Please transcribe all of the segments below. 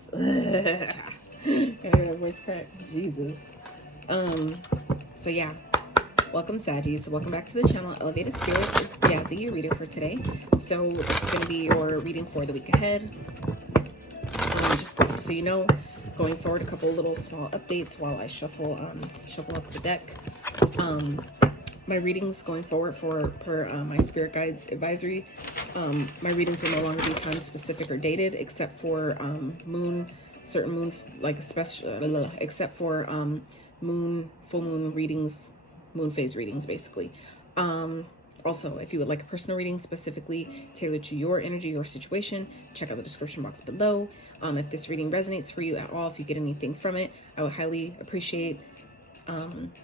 Jesus. I heard a voice crack. Jesus. So yeah. Welcome, Saggies. Welcome back to the channel, Elevated Spirits. It's Jazzy, your reader for today. So this is going to be your reading for the week ahead. Just so you know, going forward, a couple little small updates while I shuffle up the deck. My readings going forward per my spirit guides advisory. My readings will no longer be time specific or dated, except for certain moon, like especially except for full moon readings, moon phase readings, basically. Also, if you would like a personal reading specifically tailored to your energy or situation, check out the description box below. If this reading resonates for you at all, if you get anything from it, I would highly appreciate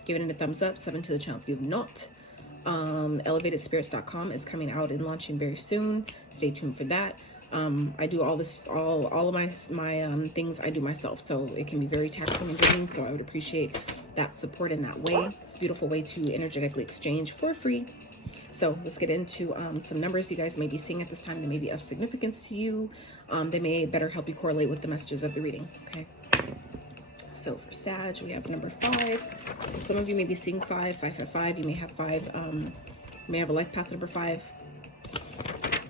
giving it a thumbs up. 7 to the channel if you have not. Elevatedspirits.com is coming out and launching very soon. Stay tuned for that. I do all of my things I do myself, so it can be very taxing and draining, so I would appreciate that support in that way. It's a beautiful way to energetically exchange for free. So let's get into some numbers you guys may be seeing at this time that may be of significance to you. They may better help you correlate with the messages of the reading. Okay. So for Sag, we have number 5. So some of you may be seeing 5, 5, 5, 5. You may have 5. You may have a life path number 5.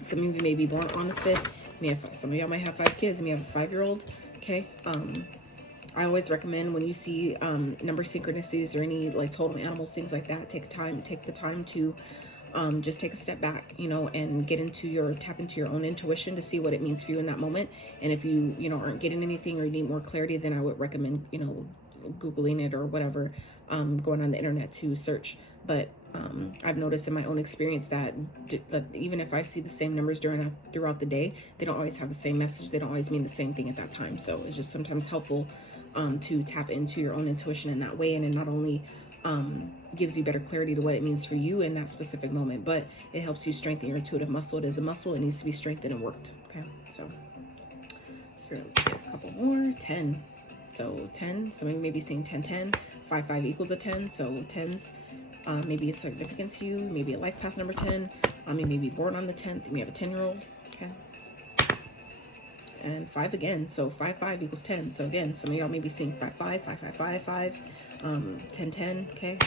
Some of you may be born on the 5th. You may have, some of y'all might have 5 kids. You may have a 5-year-old. Okay. I always recommend when you see number synchronicities or any like totem animals, things like that, take the time to just take a step back, you know, and tap into your own intuition to see what it means for you in that moment. And if you aren't getting anything or you need more clarity, then I would recommend, Googling it or whatever, going on the internet to search. But I've noticed in my own experience that even if I see the same numbers throughout the day, they don't always have the same message. They don't always mean the same thing at that time. So it's just sometimes helpful to tap into your own intuition in that way. And it not only gives you better clarity to what it means for you in that specific moment, but it helps you strengthen your intuitive muscle. It is a muscle. It needs to be strengthened and worked. Okay. So Spirit, let's get a couple more. 10. So 10, some of you may be seeing 10, 10, 5, 5 equals a 10. So 10s maybe it's significant to you, maybe a life path number 10. You may be born on the 10th. You may have a 10-year-old. Okay. And 5 again. So 5, 5 equals 10. So again, some of y'all may be seeing 5, 5, 5, 5, 5, 5, 10, 10. Okay.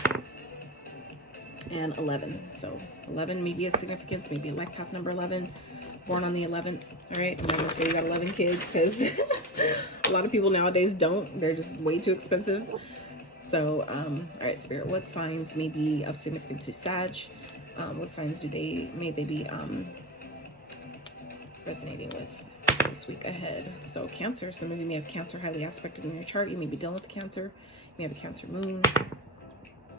And 11. So 11 maybe a significance, maybe a life path number 11. Born on the 11th. All right. I'm not going to say you got 11 kids because a lot of people nowadays don't. They're just way too expensive. So, all right, Spirit, what signs may be of significance to Sag? What signs may they be resonating with this week ahead? So Cancer, some of you may have Cancer highly aspected in your chart. You may be dealing with Cancer. You may have a Cancer moon.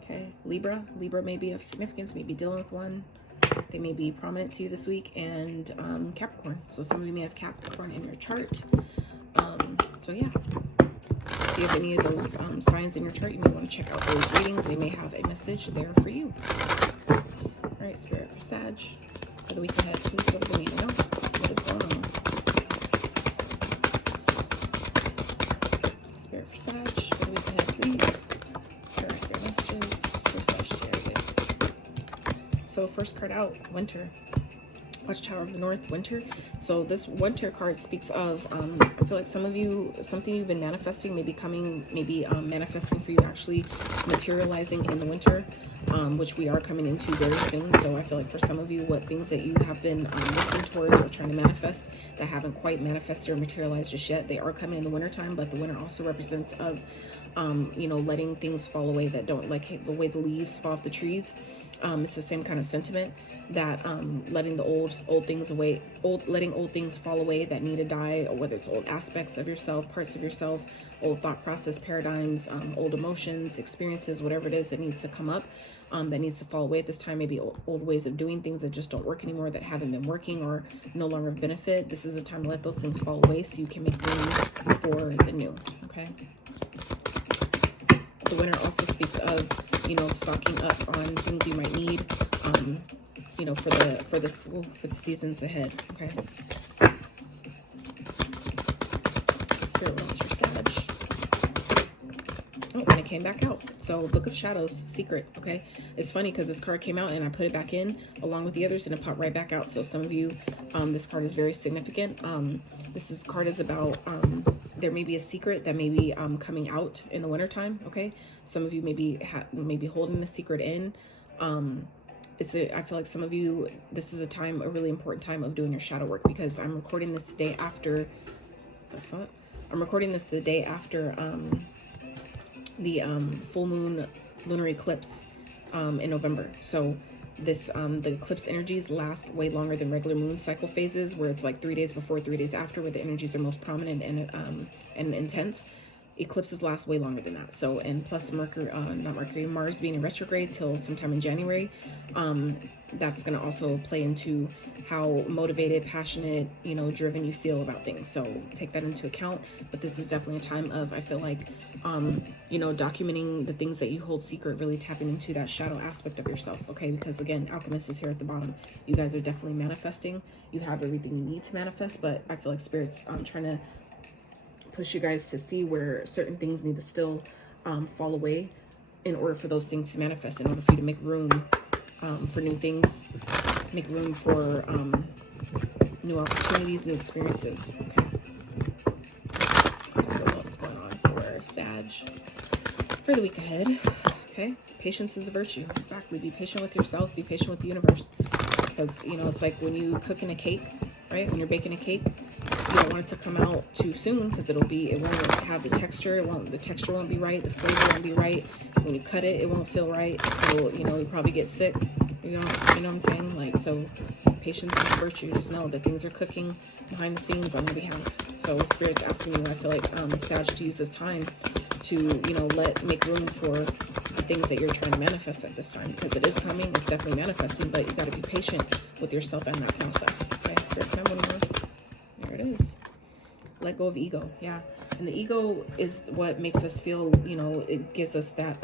Okay, Libra may be of significance, may be dealing with one. They may be prominent to you this week. And Capricorn. So some of you may have Capricorn in your chart. So yeah. If you have any of those signs in your chart, you may want to check out those readings. They may have a message there for you. All right, Spirit, for Sag, for the week ahead, please, what do they need to know? What is going on? Spirit, for Sag, for the week ahead, please. Correct their messages for Sagittarius. So first card out, Winter. Watchtower of the North, Winter. So this Winter card speaks of, I feel like something you've been manifesting, maybe manifesting for you actually materializing in the winter, which we are coming into very soon. So I feel like for some of you, what things that you have been looking towards or trying to manifest that haven't quite manifested or materialized just yet, they are coming in the winter time. But the winter also represents of, letting things fall away that don't, like the way the leaves fall off the trees. It's the same kind of sentiment that letting the old things away, letting old things fall away that need to die, or whether it's old aspects of yourself, parts of yourself, old thought process paradigms, old emotions, experiences, whatever it is that needs to come up, that needs to fall away at this time. Maybe old ways of doing things that just don't work anymore, that haven't been working or no longer benefit. This is a time to let those things fall away so you can make room for the new. Okay. The winter also speaks of, stocking up on things you might need, for the seasons ahead. Okay. Spirit realms for Sag. Oh, and it came back out. So Book of Shadows, Secret. Okay. It's funny because this card came out and I put it back in along with the others and it popped right back out. So some of you, this card is very significant. This card is about there may be a secret that may be coming out in the wintertime, okay? Some of you may be holding the secret in. I feel like some of you, this is a really important time of doing your shadow work, because I'm recording this the day after, the full moon lunar eclipse in November. So the eclipse energies last way longer than regular moon cycle phases, where it's like 3 days before, 3 days after, where the energies are most prominent and intense. Eclipses last way longer than that. So, and plus Mars being in retrograde till sometime in January, that's going to also play into how motivated, passionate, driven you feel about things. So take that into account. But this is definitely a time of, I feel like, documenting the things that you hold secret, really tapping into that shadow aspect of yourself, okay? Because again, Alchemist is here at the bottom. You guys are definitely manifesting. You have everything you need to manifest, but I feel like Spirit's trying to push you guys to see where certain things need to still fall away in order for those things to manifest, in order for you to make room for new things, make room for new opportunities, new experiences. Okay. So what else is going on for Sag for the week ahead? Okay. Patience is a virtue. Exactly. Be patient with yourself. Be patient with the universe. Because, it's like when you cooking a cake, right? When you're baking a cake, you don't want it to come out too soon, because it won't have the texture. The texture won't be right. The flavor won't be right. When you cut it, it won't feel right. You'll probably get sick. You know what I'm saying? Like, so patience is a virtue. Just know that things are cooking behind the scenes on your behalf. So Spirit's asking you, I feel like, Sag, to use this time to, make room for the things that you're trying to manifest at this time, because it is coming. It's definitely manifesting, but you got to be patient with yourself and that process. Okay, Spirit, time, one more. There it is. Let go of ego. Yeah. And the ego is what makes us feel, it gives us that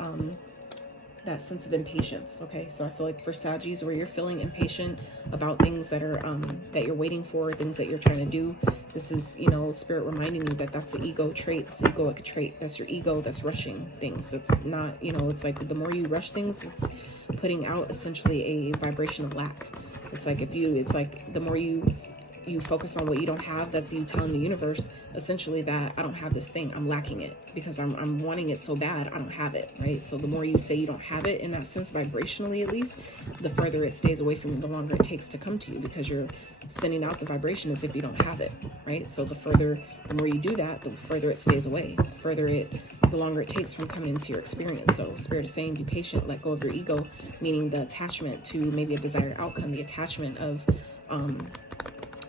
that sense of impatience. Okay. So I feel like for Saggies, where you're feeling impatient about things that are that you're waiting for, things that you're trying to do, this is, Spirit reminding you that that's the ego trait. It's the egoic trait. That's your ego that's rushing things. That's not, it's like the more you rush things, it's putting out essentially a vibration of lack. It's like the more you focus on what you don't have, that's you telling the universe essentially that I don't have this thing, I'm lacking it, because I'm wanting it so bad, I don't have it, right? So the more you say you don't have it, in that sense, vibrationally at least, the further it stays away from you, the longer it takes to come to you, because you're sending out the vibration as if you don't have it, right? So the more you do that, the further it stays away, the longer it takes from coming into your experience. So Spirit is saying, be patient, let go of your ego, meaning the attachment to maybe a desired outcome, the attachment of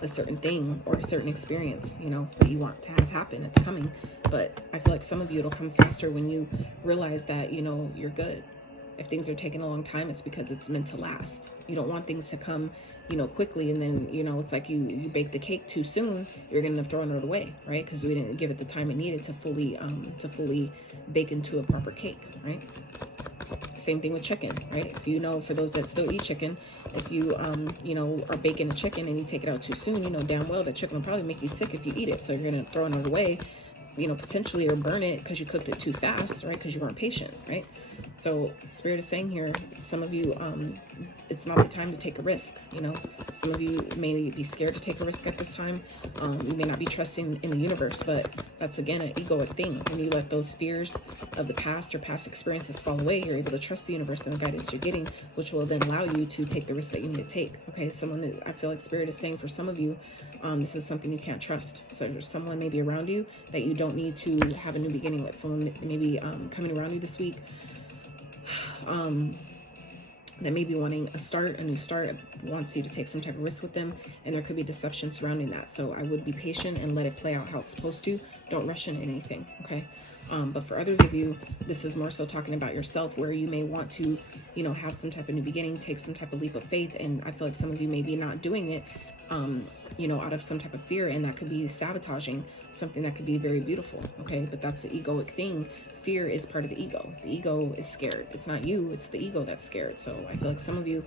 a certain thing or a certain experience, that you want to have happen. It's coming. But I feel like some of you, it'll come faster when you realize that, you're good. If things are taking a long time, it's because it's meant to last. You don't want things to come, quickly, and then, it's like you bake the cake too soon, you're going to end up throwing it away, right? Because we didn't give it the time it needed to fully bake into a proper cake, right? Same thing with chicken, right? If for those that still eat chicken, if you, are baking a chicken and you take it out too soon, damn well that chicken will probably make you sick if you eat it. So you're going to throw it away, potentially, or burn it because you cooked it too fast, right? Because you weren't patient, right? So Spirit is saying here, some of you, it's not the time to take a risk. Some of you may be scared to take a risk at this time. You may not be trusting in the universe, but that's, again, an egoic thing. When you let those fears of the past or past experiences fall away, you're able to trust the universe and the guidance you're getting, which will then allow you to take the risk that you need to take. Okay, I feel like Spirit is saying, for some of you, this is something you can't trust. So there's someone maybe around you that you don't need to have a new beginning with. Someone maybe coming around you this week, that may be wanting a new start, wants you to take some type of risk with them, and there could be deception surrounding that. So I would be patient and let it play out how it's supposed to. Don't rush into anything, okay? But for others of you, this is more so talking about yourself, where you may want to, have some type of new beginning, take some type of leap of faith, and I feel like some of you may be not doing it, out of some type of fear, and that could be sabotaging something that could be very beautiful, okay? But that's the egoic thing. Fear is part of the ego. The ego is scared. It's not you, it's the ego that's scared. So I feel like some of you,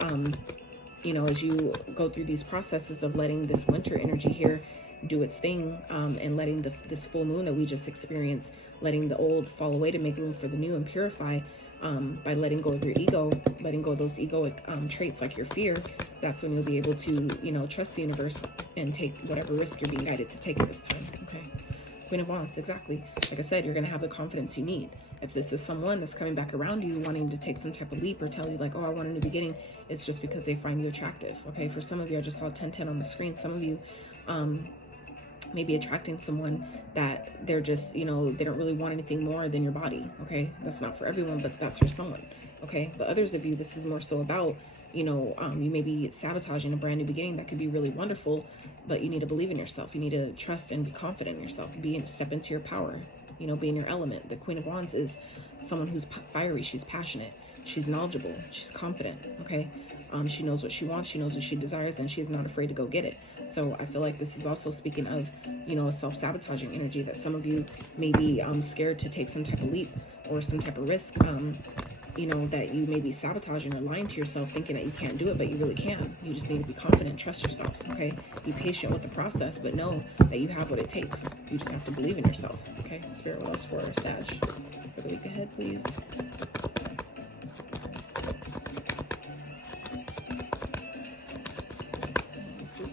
as you go through these processes of letting this winter energy here do its thing, and letting this full moon that we just experienced, letting the old fall away to make room for the new and purify, by letting go of your ego, letting go of those egoic traits like your fear, that's when you'll be able to, trust the universe and take whatever risk you're being guided to take at this time, okay? Queen of Wands, exactly. Like I said, you're going to have the confidence you need. If this is someone that's coming back around you wanting to take some type of leap or tell you like, oh, I want a new beginning, it's just because they find you attractive. Okay, for some of you, I just saw 1010 on the screen. Some of you may be attracting someone that they're just, you know, they don't really want anything more than your body. Okay, that's not for everyone, but that's for someone. Okay, but others of you, this is more so about, you know, you may be sabotaging a brand new beginning that could be really wonderful, but you need to believe in yourself. You need to trust and be confident in yourself. Step into your power. You know, be in your element. The Queen of Wands is someone who's fiery. She's passionate. She's knowledgeable. She's confident. Okay, she knows what she wants. She knows what she desires, and she's not afraid to go get it. So I feel like this is also speaking of, you know, a self-sabotaging energy that some of you may be scared to take some type of leap or some type of risk. You know, that you may be sabotaging or lying to yourself, thinking that you can't do it, but you really can. You just need to be confident, trust yourself, okay? Be patient with the process, but know that you have what it takes. You just have to believe in yourself, okay? Spirit, what else for Sag? For the week ahead, please. This is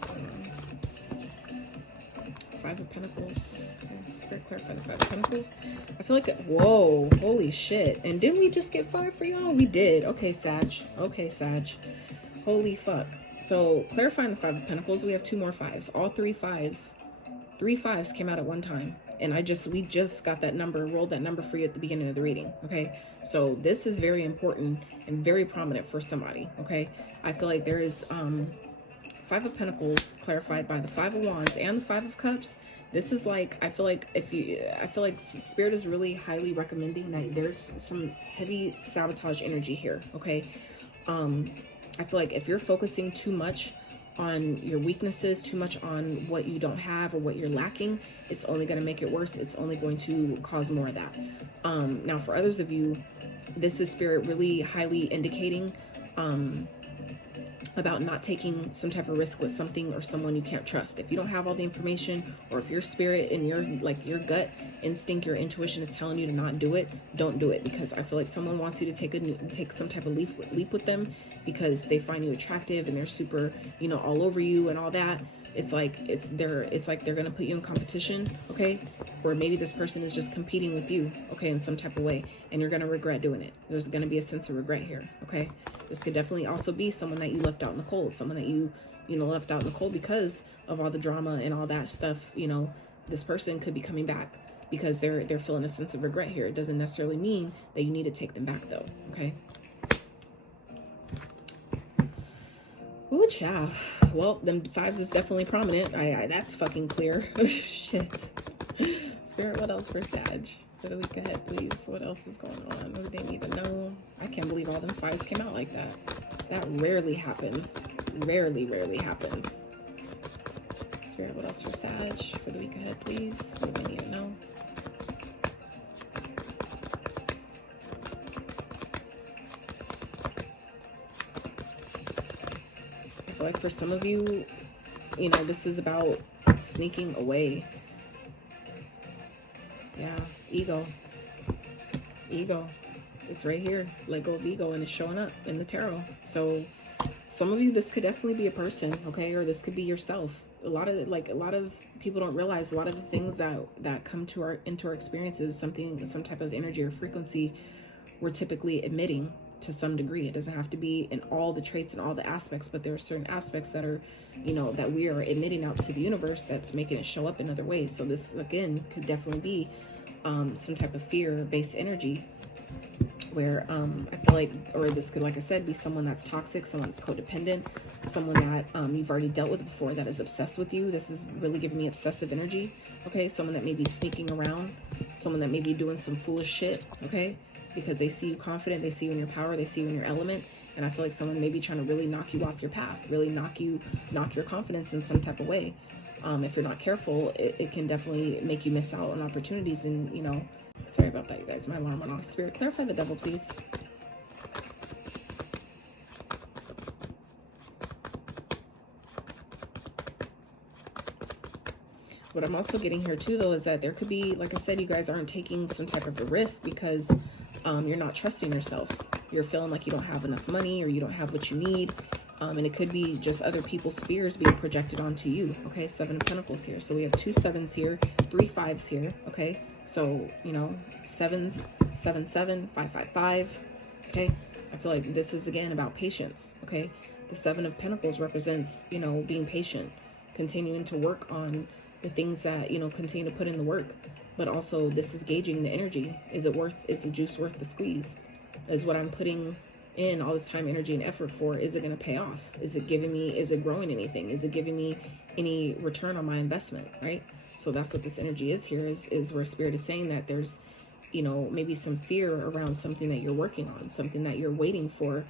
Five of Pentacles. Okay, Spirit, clarify the Five of Pentacles. I feel like, whoa, holy shit. And didn't we just get 5 for y'all? We did. Okay, Sag. Okay, Sag. Holy fuck. So, clarifying the Five of Pentacles, we have 2 more 5s. All 3 5s. 3 5s came out at one time. And we just got that number, rolled that number for you at the beginning of the reading. Okay, so this is very important and very prominent for somebody. Okay, I feel like there is 5 of Pentacles clarified by the 5 of Wands and the 5 of Cups. This is like, I feel like Spirit is really highly recommending that there's some heavy sabotage energy here, okay? I feel like if you're focusing too much on your weaknesses, too much on what you don't have or what you're lacking, it's only going to make it worse. It's only going to cause more of that. Now, for others of you, this is Spirit really highly indicating about not taking some type of risk with something or someone you can't trust. If you don't have all the information, or if your spirit and your gut instinct, your intuition is telling you to not do it, don't do it, because I feel like someone wants you to take some type of leap with them because they find you attractive and they're super, you know, all over you and all that. It's like they're gonna put you in competition, okay? Or maybe this person is just competing with you, okay, in some type of way, and you're gonna regret doing it. There's gonna be a sense of regret here, okay? This could definitely also be someone that you left out in the cold, someone that you left out in the cold because of all the drama and all that stuff. You know, this person could be coming back because they're feeling a sense of regret here. It doesn't necessarily mean that you need to take them back though, okay? Ooh, child. Well, them 5s is definitely prominent. That's fucking clear. Shit. Spirit, what else for Sag? For the week ahead, please. What else is going on? What do they need to know? I can't believe all them 5s came out like that. That rarely happens. Rarely happens. Spirit, what else for Sag? For the week ahead, please. What do they need to know? I feel like for some of you, you know, this is about sneaking away. Yeah, ego. It's right here. Let go of ego, and it's showing up in the tarot. So some of you, this could definitely be a person, okay? Or this could be yourself. A lot of people don't realize a lot of the things that come into our experiences, some type of energy or frequency we're typically emitting to some degree. It doesn't have to be in all the traits and all the aspects, but there are certain aspects that are, you know, that we are emitting out to the universe that's making it show up in other ways. So this, again, could definitely be some type of fear-based energy where I feel like, or this could, like I said, be someone that's toxic, someone that's codependent, someone that you've already dealt with before that is obsessed with you. This is really giving me obsessive energy, okay? Someone that may be sneaking around, someone that may be doing some foolish shit, okay? Because they see you confident, they see you in your power, they see you in your element, and I feel like someone may be trying to really knock you off your path, really knock your confidence in some type of way. If you're not careful, it can definitely make you miss out on opportunities. And, you know, sorry about that, you guys. My alarm went off. Spirit, clarify the devil, please. What I'm also getting here too, though, is that there could be, like I said, you guys aren't taking some type of a risk because you're not trusting yourself. You're feeling like you don't have enough money or you don't have what you need. And it could be just other people's fears being projected onto you. Okay, 7 of Pentacles here. So we have 2 7s here, 3 5s here. Okay, so, you know, 7s, 7 7, 5 5 5. Okay, I feel like this is again about patience. Okay, the 7 of Pentacles represents, you know, being patient, continuing to work on the things that, you know, continue to put in the work. But also this is gauging the energy. Is the juice worth the squeeze? Is what I'm putting in all this time, energy, and effort for, is it going to pay off? Is it growing anything? Is it giving me any return on my investment, right? So that's what this energy is here, is where Spirit is saying that there's, you know, maybe some fear around something that you're working on, something that you're waiting for.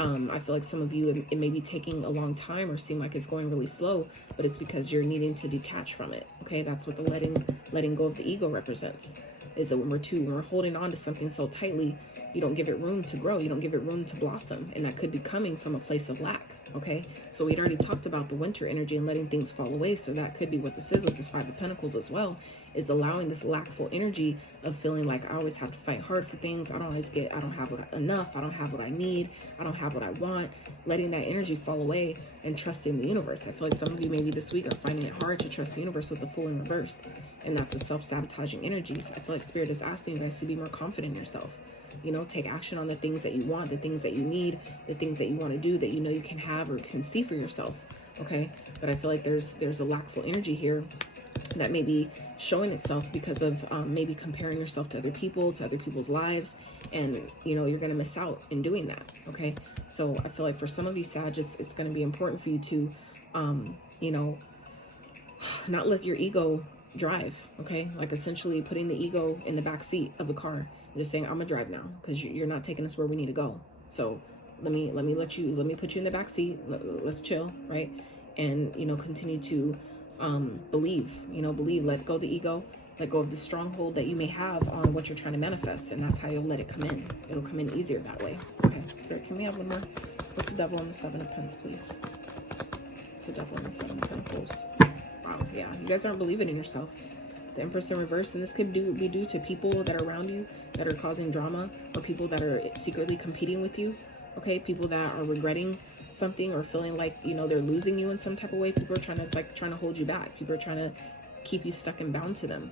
I feel like some of you, it may be taking a long time or seem like it's going really slow, but it's because you're needing to detach from it. Okay, that's what the letting go of the ego represents. Is that when we're holding on to something so tightly, you don't give it room to grow, you don't give it room to blossom, and that could be coming from a place of lack. Okay, so we'd already talked about the winter energy and letting things fall away, so that could be what this is with this 5 of Pentacles as well, is allowing this lackful energy of feeling like I always have to fight hard for things, I don't have enough, I don't have what I need, I don't have what I want, letting that energy fall away and trusting the universe. I feel like some of you maybe this week are finding it hard to trust the universe with the Fool in reverse, and that's a self-sabotaging energy. So I feel like Spirit is asking you guys to be more confident in yourself. You know, take action on the things that you want, the things that you need, the things that you want to do, that you know you can have or can see for yourself. Okay, but I feel like there's a lackful energy here that may be showing itself because of maybe comparing yourself to other people, to other people's lives, and you know you're going to miss out in doing that. Okay, so I feel like for some of you Sag, it's going to be important for you to you know, not let your ego drive. Okay, like essentially putting the ego in the back seat of the car, just saying, I'm gonna drive now because you're not taking us where we need to go. So let me put you in the back seat. Let's chill, right? And you know, continue to believe. Let go of the ego, let go of the stronghold that you may have on what you're trying to manifest, and that's how you'll let it come in. It'll come in easier that way. Okay, Spirit, can we have one more? What's the Devil on the 7 of Pentacles, please? What's the Devil on the 7 of Pentacles? Wow, yeah, you guys aren't believing in yourself. The Empress in reverse, and this could be due to people that are around you that are causing drama, or people that are secretly competing with you. Okay, people that are regretting something or feeling like, you know, they're losing you in some type of way. People are trying to hold you back. People are trying to keep you stuck and bound to them.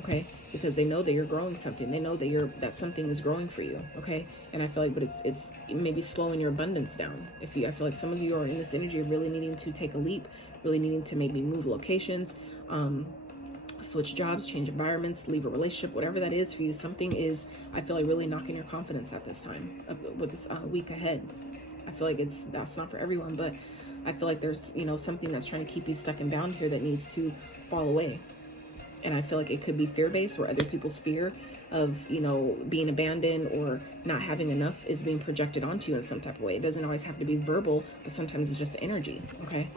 Okay, because they know that you're growing something. They know that something is growing for you. Okay, and I feel like, but it's maybe slowing your abundance down. I feel like some of you are in this energy of really needing to take a leap, really needing to maybe move locations, switch jobs, change environments, leave a relationship, whatever that is for you. Something is, I feel like, really knocking your confidence at this time with this week ahead. I feel like that's not for everyone, but I feel like there's, you know, something that's trying to keep you stuck and bound here that needs to fall away. And I feel like it could be fear-based, where other people's fear of, you know, being abandoned or not having enough is being projected onto you in some type of way. It doesn't always have to be verbal, but sometimes it's just energy. Okay,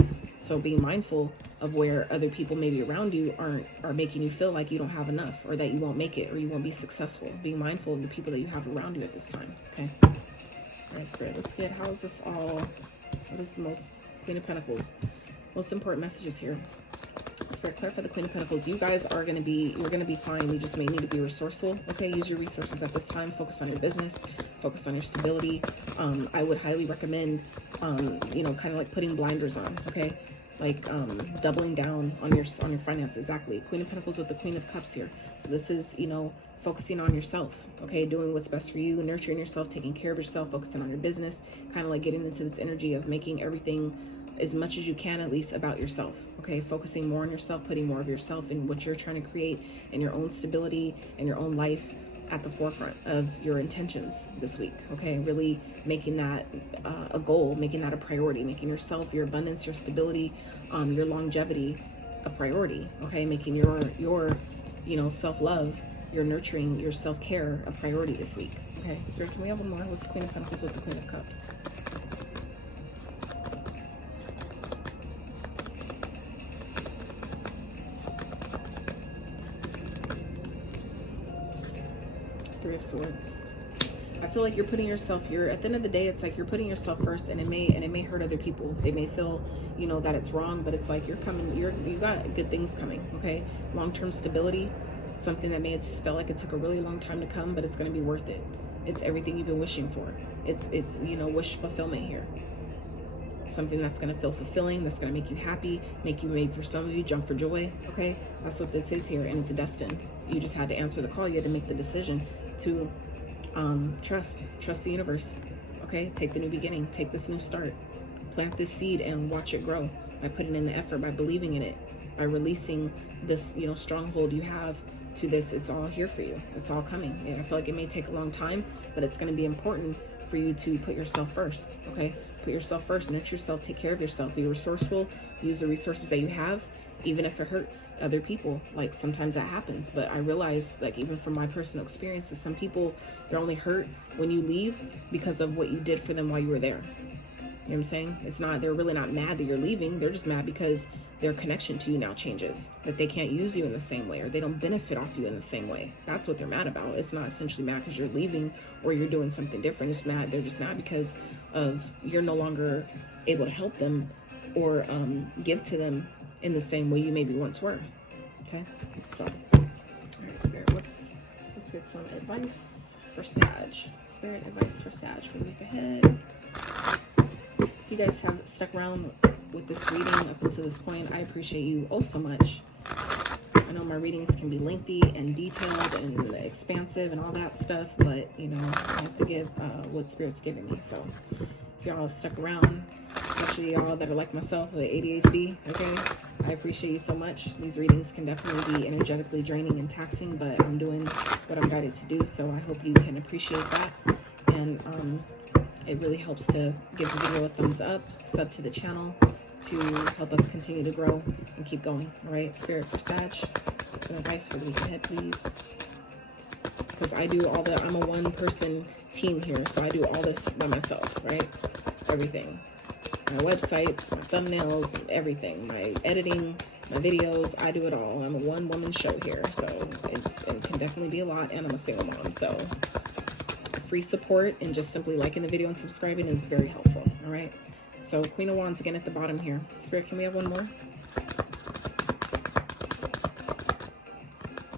so being mindful of where other people maybe around you are making you feel like you don't have enough, or that you won't make it, or you won't be successful. Being mindful of the people that you have around you at this time. Okay, all right, Spirit, let's get, how is this all, what is the Queen of Pentacles, most important messages here? Spirit, clarify the Queen of Pentacles. You guys are going to be, you're going to be fine. You just may need to be resourceful. Okay, use your resources at this time. Focus on your business, focus on your stability. I would highly recommend, you know, kind of like putting blinders on. Okay, like doubling down on your finances. Exactly. Queen of Pentacles with the Queen of Cups here. So this is, you know, focusing on yourself. Okay, doing what's best for you, nurturing yourself, taking care of yourself, focusing on your business, kind of like getting into this energy of making everything, as much as you can at least, about yourself. Okay, focusing more on yourself, putting more of yourself in what you're trying to create, and your own stability and your own life at the forefront of your intentions this week. Okay, really making that a goal, making that a priority, making yourself, your abundance, your stability, your longevity a priority. Okay, making your you know, self-love, your nurturing, your self-care a priority this week. Okay, so can we have one more? What's the Queen of Pentacles with the Queen of Cups? Three of Swords. I feel like you're putting yourself, at the end of the day, it's like you're putting yourself first, and it may hurt other people. They may feel, you know, that it's wrong, but it's like you got good things coming. Okay, long-term stability, something that may have felt like it took a really long time to come, but it's going to be worth it. It's everything you've been wishing for. It's you know, wish fulfillment here. something that's going to feel fulfilling, that's going to make you happy, make you, maybe for some of you, jump for joy. Okay, that's what this is here, and it's destined. You just had to answer the call. You had to make the decision to trust the universe. Okay, take the new beginning, take this new start, plant this seed and watch it grow by putting in the effort, by believing in it, by releasing this, you know, stronghold you have to this. It's all here for you. It's all coming. And I feel like it may take a long time, but it's going to be important for you to put yourself first. Okay, put yourself first, nurture yourself, take care of yourself, be resourceful, use the resources that you have, even if it hurts other people. Like, sometimes that happens, but I realize, like, even from my personal experiences, some people, they're only hurt when you leave because of what you did for them while you were there. You know what I'm saying? It's not, they're really not mad that you're leaving. They're just mad because their connection to you now changes, that they can't use you in the same way, or they don't benefit off you in the same way. That's what they're mad about. It's not essentially mad because you're leaving or you're doing something different. It's mad, they're just mad because of you're no longer able to help them or give to them in the same way you maybe once were. Okay, so all right, Spirit, let's get some advice for Sag. Spirit advice for Sag for the week ahead. If you guys have stuck around with this reading up until this point, I appreciate you oh so much. I know my readings can be lengthy and detailed and expansive and all that stuff, but you know, I have to give what Spirit's giving me. So if y'all have stuck around, especially y'all that are like myself with ADHD, okay, I appreciate you so much. These readings can definitely be energetically draining and taxing, but I'm doing what I'm guided to do, so I hope you can appreciate that. And it really helps to give the video a thumbs up, sub to the channel to help us continue to grow and keep going. All right, Spirit for Sag, some advice for the week ahead, please. Because I do all the, I'm a one-person team here, so I do all this by myself, right? Everything. My websites, my thumbnails, everything. My editing, my videos, I do it all. I'm a one-woman show here, so it can definitely be a lot, and I'm a single mom, so free support and just simply liking the video and subscribing is very helpful. All right, so Queen of Wands again at the bottom here. Spirit, can we have one more?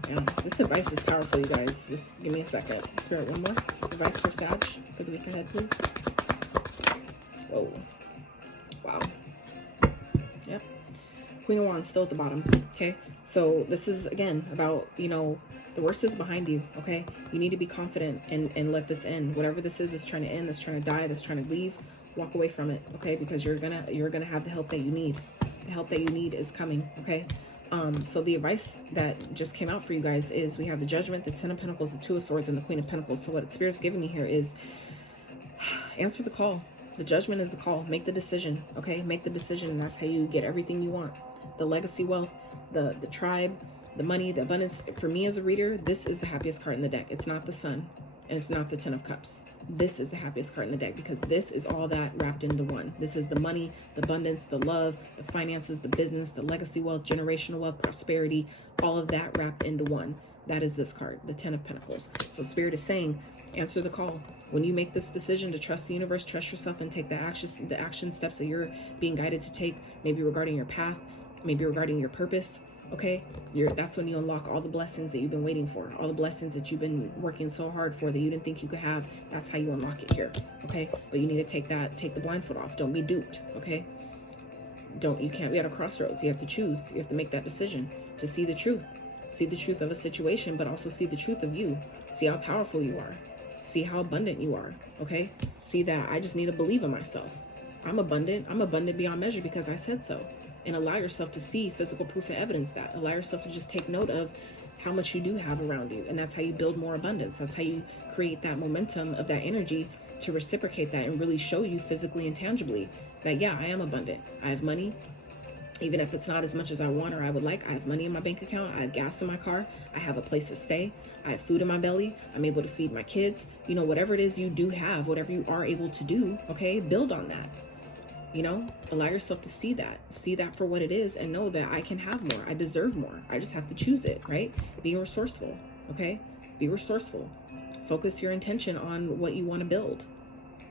Yeah, this advice is powerful, you guys. Just give me a second. Spirit, one more advice for Sag for the week ahead, please. Whoa, wow. Yep, Queen of Wands still at the bottom. Okay, so this is again about, you know, the worst is behind you. Okay, you need to be confident and let this end. Whatever this is trying to end, that's trying to die, that's trying to leave, walk away from it. Okay, because you're gonna have the help that you need. The help that you need is coming. Okay, so the advice that just came out for you guys is we have the Judgment, the Ten of Pentacles, the Two of Swords, and the Queen of Pentacles. So what Spirit's giving me here is answer the call. The Judgment is the call. Make the decision. Okay, make the decision, and that's how you get everything you want. The legacy wealth, the tribe, the money, the abundance. For me as a reader, this is the happiest card in the deck. It's not the Sun, and it's not the Ten of Cups. This is the happiest card in the deck because this is all that wrapped into one. This is the money, the abundance, the love, the finances, the business, the legacy wealth, generational wealth, prosperity, all of that wrapped into one. That is this card, the Ten of Pentacles. So Spirit is saying, answer the call. When you make this decision to trust the universe, trust yourself, and take the action steps that you're being guided to take, maybe regarding your path, maybe regarding your purpose, okay, that's when you unlock all the blessings that you've been waiting for, all the blessings that you've been working so hard for that you didn't think you could have. That's how you unlock it here. Okay, but you need to take the blindfold off. Don't be duped. Okay, you can't be at a crossroads. You have to choose. You have to make that decision to see the truth of a situation, but also see the truth of you. See how powerful you are. See how abundant you are. Okay, see that I just need to believe in myself. I'm abundant beyond measure because I said so. And allow yourself to see physical proof and evidence that. Allow yourself to just take note of how much you do have around you. And that's how you build more abundance. That's how you create that momentum of that energy to reciprocate that and really show you physically and tangibly that, yeah, I am abundant. I have money. Even if it's not as much as I want or I would like, I have money in my bank account. I have gas in my car. I have a place to stay. I have food in my belly. I'm able to feed my kids. You know, whatever it is you do have, whatever you are able to do, okay, build on that. You know, allow yourself to see that for what it is, and know that I can have more. I deserve more. I just have to choose it, right? Being resourceful, okay? Be resourceful. Focus your intention on what you want to build,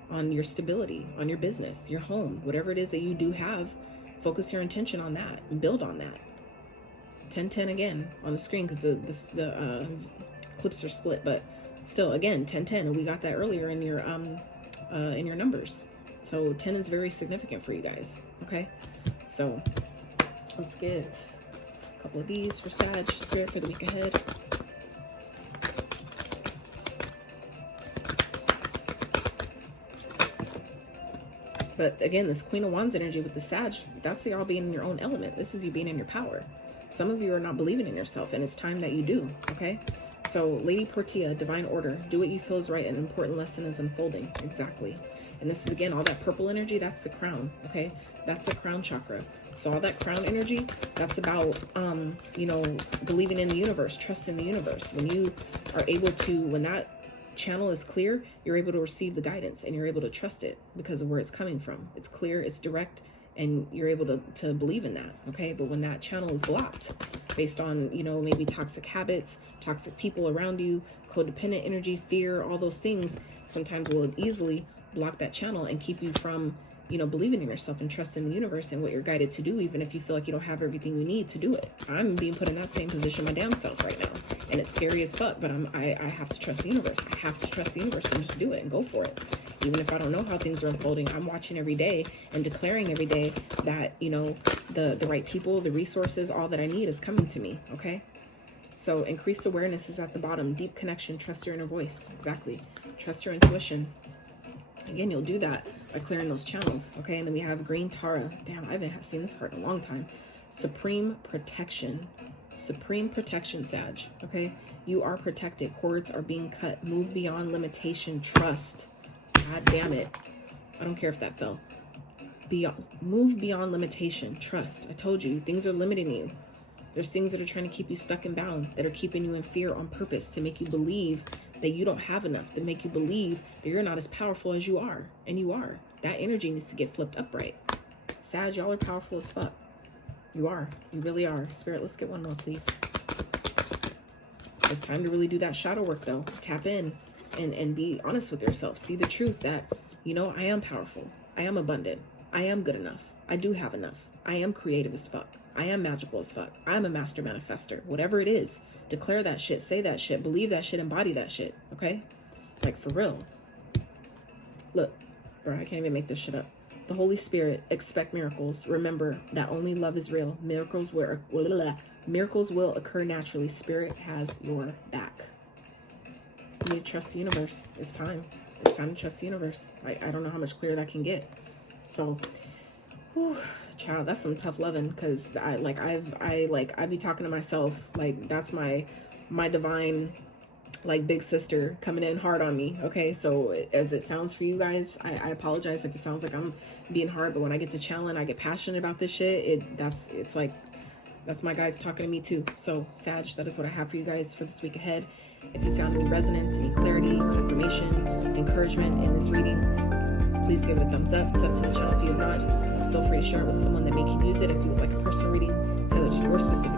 on your stability, on your business, your home, whatever it is that you do have. Focus your intention on that and build on that. 10-10 again on the screen because the clips are split, but still, again, 10-10, and we got that earlier in your numbers. So 10 is very significant for you guys. Okay, so let's get a couple of these for Sag Spirit for the week ahead. But again, this Queen of Wands energy with the Sag, that's y'all being in your own element. This is you being in your power. Some of you are not believing in yourself, and it's time that you do, okay? So Lady Portia, divine order, do what you feel is right, an important lesson is unfolding. Exactly. And this is, again, all that purple energy, that's the crown, okay? That's the crown chakra. So all that crown energy, that's about, you know, believing in the universe, trusting the universe. When you are able to, when that channel is clear, you're able to receive the guidance and you're able to trust it because of where it's coming from. It's clear, it's direct, and you're able to believe in that, okay? But when that channel is blocked based on, you know, maybe toxic habits, toxic people around you, codependent energy, fear, all those things, sometimes will easily block that channel and keep you from, you know, believing in yourself and trusting the universe and what you're guided to do, even if you feel like you don't have everything you need to do it. I'm being put in that same position my damn self right now, and it's scary as fuck, but I have to trust the universe. I have to trust the universe and just do it and go for it. Even if I don't know how things are unfolding, I'm watching every day and declaring every day that, you know, the right people, the resources, all that I need is coming to me, okay? So increased awareness is at the bottom. Deep connection, trust your inner voice. Exactly. Trust your intuition. Again, you'll do that by clearing those channels, okay? And then we have Green Tara. Damn, I haven't seen this card in a long time. Supreme protection. Supreme protection, Sag, okay? You are protected. Cords are being cut. Move beyond limitation. Trust. God damn it. I don't care if that fell. Move beyond limitation. Trust. I told you, things are limiting you. There's things that are trying to keep you stuck and bound, that are keeping you in fear on purpose, to make you believe that you don't have enough, to make you believe that you're not as powerful as you are. And you are. That energy needs to get flipped upright. Sag, y'all are powerful as fuck. You are. You really are. Spirit, let's get one more, please. It's time to really do that shadow work, though. Tap in and be honest with yourself. See the truth that, you know, I am powerful. I am abundant. I am good enough. I do have enough. I am creative as fuck. I am magical as fuck. I'm a master manifester. Whatever it is, declare that shit, say that shit, believe that shit, embody that shit, okay? Like, for real. Look, bro, I can't even make this shit up. The Holy Spirit, expect miracles. Remember that only love is real. Miracles will occur naturally. Spirit has your back. You need to trust the universe. It's time. It's time to trust the universe. I don't know how much clearer that can get. So, whew, child, that's some tough loving, because I be talking to myself like that's my divine, like, big sister coming in hard on me. Okay, so as it sounds for you guys, I apologize if it sounds like I'm being hard, but when I get to challenge, I get passionate about this shit. It's like that's my guys talking to me too. So Sag, that is what I have for you guys for this week ahead. If you found any resonance, any clarity, confirmation, encouragement in this reading, please give it a thumbs up. Sub to the channel if you have not. Feel free to share it with someone that may can use it. If you would like a personal reading tailored to your specific